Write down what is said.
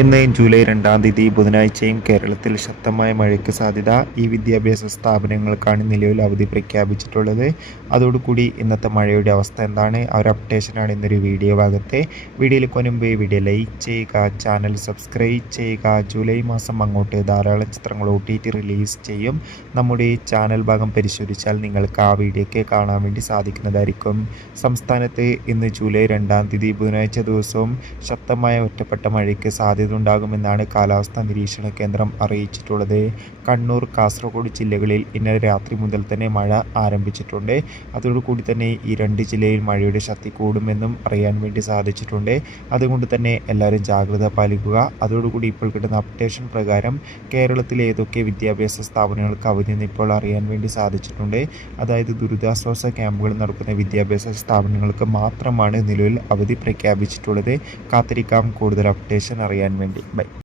ഇന്ന് ജൂലൈ 2-ാം തീയതി ബുധനാഴ്ചയും കേരളത്തിൽ ശക്തമായ മഴയ്ക്ക് സാധ്യത. ഈ വിദ്യാഭ്യാസ സ്ഥാപനങ്ങൾക്കാണ് നിലവിൽ അവധി പ്രഖ്യാപിച്ചിട്ടുള്ളത്. അതോടുകൂടി ഇന്നത്തെ മഴയുടെ അവസ്ഥ എന്താണ്, ആ ഒരു അപ്ഡേഷനാണ് ഇന്നൊരു വീഡിയോ ഭാഗത്തെ. വീഡിയോയിലേക്ക് മുൻപ് വീഡിയോ ലൈക്ക് ചെയ്യുക, ചാനൽ സബ്സ്ക്രൈബ് ചെയ്യുക. ജൂലൈ മാസം അങ്ങോട്ട് ധാരാളം ചിത്രങ്ങൾ OTT റിലീസ് ചെയ്യും. നമ്മുടെ ചാനൽ ഭാഗം പരിശോധിച്ചാൽ നിങ്ങൾക്ക് ആ വീഡിയോയ്ക്ക് കാണാൻ വേണ്ടി സാധിക്കുന്നതായിരിക്കും. സംസ്ഥാനത്ത് ഇന്ന് ജൂലൈ 2-ാം തീയതി ബുധനാഴ്ച ദിവസവും ശക്തമായ ഒറ്റപ്പെട്ട മഴയ്ക്ക് സാധ്യത ഉണ്ടാകുമെന്നാണ് കാലാവസ്ഥാ നിരീക്ഷണ കേന്ദ്രം അറിയിച്ചിട്ടുള്ളത്. കണ്ണൂർ, കാസർഗോഡ് ജില്ലകളിൽ ഇന്നലെ രാത്രി മുതൽ തന്നെ മഴ ആരംഭിച്ചിട്ടുണ്ട്. അതോടുകൂടി തന്നെ ഈ രണ്ട് ജില്ലയിൽ മഴയുടെ ശക്തി കൂടുമെന്നും അറിയാൻ വേണ്ടി സാധിച്ചിട്ടുണ്ട്. അതുകൊണ്ട് തന്നെ എല്ലാവരും ജാഗ്രത പാലിക്കുക. അതോടുകൂടി ഇപ്പോൾ കിട്ടുന്ന അപ്ഡേഷൻ പ്രകാരം കേരളത്തിലെ ഏതൊക്കെ വിദ്യാഭ്യാസ സ്ഥാപനങ്ങൾക്ക് അവധി എന്ന് ഇപ്പോൾ അറിയാൻ വേണ്ടി സാധിച്ചിട്ടുണ്ട്. അതായത് ദുരിതാശ്വാസ ക്യാമ്പുകൾ നടക്കുന്ന വിദ്യാഭ്യാസ സ്ഥാപനങ്ങൾക്ക് മാത്രമാണ് നിലവിൽ അവധി പ്രഖ്യാപിച്ചിട്ടുള്ളത്. കാത്തിരിക്കാം കൂടുതൽ അപ്ഡേഷൻ അറിയാൻ വേണ്ടി. ബൈ.